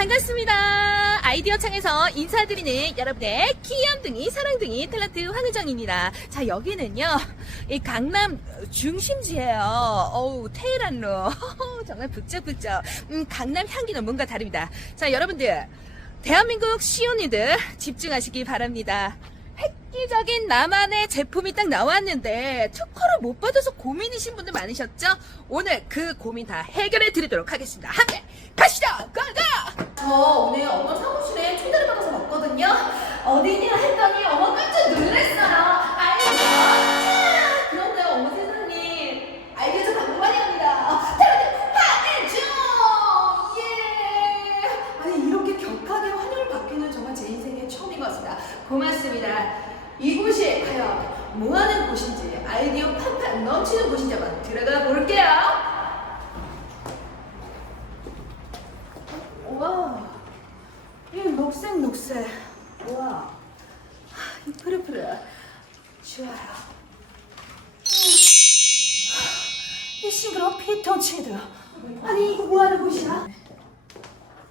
반갑습니다. 아이디어 창에서 인사드리는 여러분의 귀염둥이, 사랑둥이 탤런트 황은정입니다. 자, 여기는요, 이 강남 중심지예요. 어우, 테헤란로. 정말 북적북적. 음, 강남 향기는 뭔가 다릅니다. 자, 여러분들, 대한민국 시온이들 집중하시기 바랍니다. 획기적인 나만의 제품이 딱 나왔는데 특허를 못 받아서 고민이신 분들 많으셨죠? 오늘 그 고민 다 해결해 드리도록 하겠습니다. 함께! 가자! 저 오늘 어머 사무실에 초대를 받아서 왔거든요. 어디냐 했더니 어머 깜짝 놀랐어요. 알겠죠? 그런데 어머 세상에 알겠죠? 광고 많이 합니다. 테레비 파해줘! 예! 아니 이렇게 격하게 환영을 받기는 정말 제 인생의 처음인 것 같습니다. 고맙습니다. 이곳이 과연 뭐하는 곳인지 아이디어 팍팍 넘치는 곳인지 한번 들어가 볼게요. 와, 이 녹색 녹색. 와, 이 푸르푸르. 좋아요. 이 싱그러운 피톤치드. 아니 이거 뭐하는 곳이야?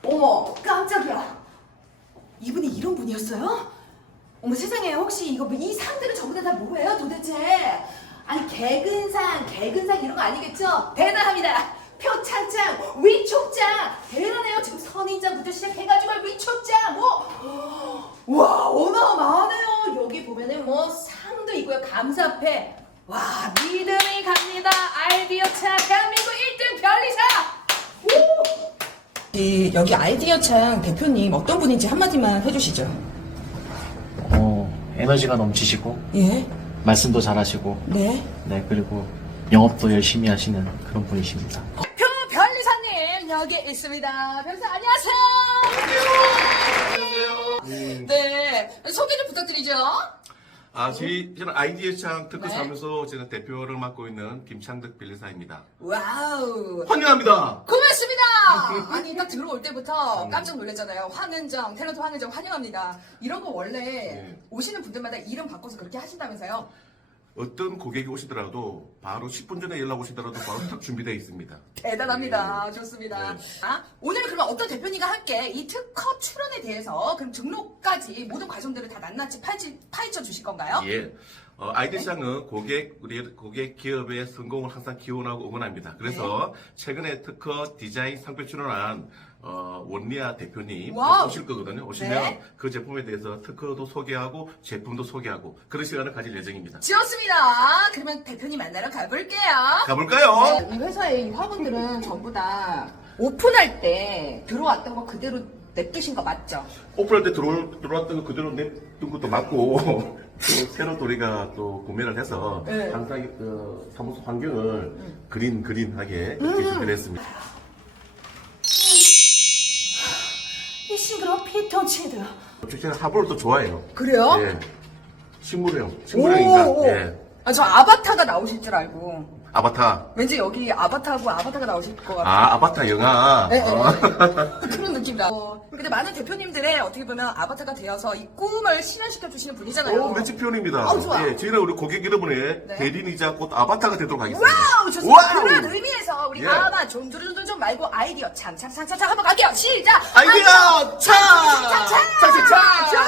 어머 깜짝이야. 이분이 이런 분이었어요? 어머 세상에 혹시 이거 뭐이 상들은 전부 다 뭐예요 도대체? 아니 개근상 개근상 이런 거 아니겠죠? 대단합니다. 표창장, 위촉장 대 이고요. 감사패. 와 믿음이 갑니다. 아이디어차 대한민국 1등 별리사. 우! 이- 여기 아이디어 창 대표님 어떤 분인지 한마디만 해주시죠. 어, 에너지가 넘치시고 예, 말씀도 잘하시고 네. 네 그리고 영업도 열심히 하시는 그런 분이십니다. 표 변리사님 여기 있습니다. 변리사 안녕하세요. 안녕하세요. 네 소개 좀 부탁드리죠. 아, 저희, 저는 아이디어 창 특허 네. 사무소 제가 대표를 맡고 있는 김창덕 변리사입니다. 와우. 환영합니다! 고맙습니다. 아니 딱 들어올 때부터 깜짝 놀랐잖아요. 황은정, 탤런트 황은정 환영합니다. 이런 거 원래 네. 오시는 분들마다 이름 바꿔서 그렇게 하신다면서요? 어떤 고객이 오시더라도 바로 10분 전에 연락 오시더라도 바로 탁 준비되어 있습니다. 대단합니다. 네. 좋습니다. 네. 아, 오늘 그러면 어떤 대표님과 함께 이 특허 출원에 대해서 그럼 등록까지 모든 과정들을 다 낱낱이 파헤쳐 주실 건가요? 예. 어, 아이디어 창은 고객, 우리 고객 기업의 성공을 항상 기원하고 응원합니다. 그래서 네. 최근에 특허 디자인 상표 출원한 어, 원리아 대표님 와우. 오실 거거든요. 오시면 네. 그 제품에 대해서 특허도 소개하고 제품도 소개하고 그런 시간을 가질 예정입니다. 지었습니다. 그러면 대표님 만나러 가볼게요. 가볼까요? 이 회사의 이 화분들은 전부 다 오픈할 때 들어왔던 거 그대로 냅두신 거 맞죠? 오픈할 때 들어올, 들어왔던 거 그대로 냅둔 것도 맞고, 또 새로 또 우리가 또 구매를 해서 네. 항상 그 사무소 환경을 그린, 그린하게 이렇게 준비를 했습니다. 이 싱그러운 피톤치드. 제가 화보를 또 좋아해요. 그래요? 예. 식물형, 식물형인가? 예. 아, 저 아바타가 나오실 줄 알고. 아바타. 왠지 여기 아바타하고 아바타가 나오실 것 같아요. 아, 아바타 영화. 네, 네, 어. 네. 그런 느낌이다. 어, 근데 많은 대표님들의 어떻게 보면 아바타가 되어서 이 꿈을 실현시켜 주시는 분이잖아요. 오, 멋진 표현입니다. 어, 좋아. 예, 저희는 우리 고객 여러분의 네. 대리이자 곧 아바타가 되도록 하겠습니다. 와우, 좋습니다. 와우! 그런 의미에서 우리 예. 아마 좀두루두루 말고 아이디어 창창창창창 한번 갈게요. 시작! 아이디어 창! 창창! 창창창! 좋습니다.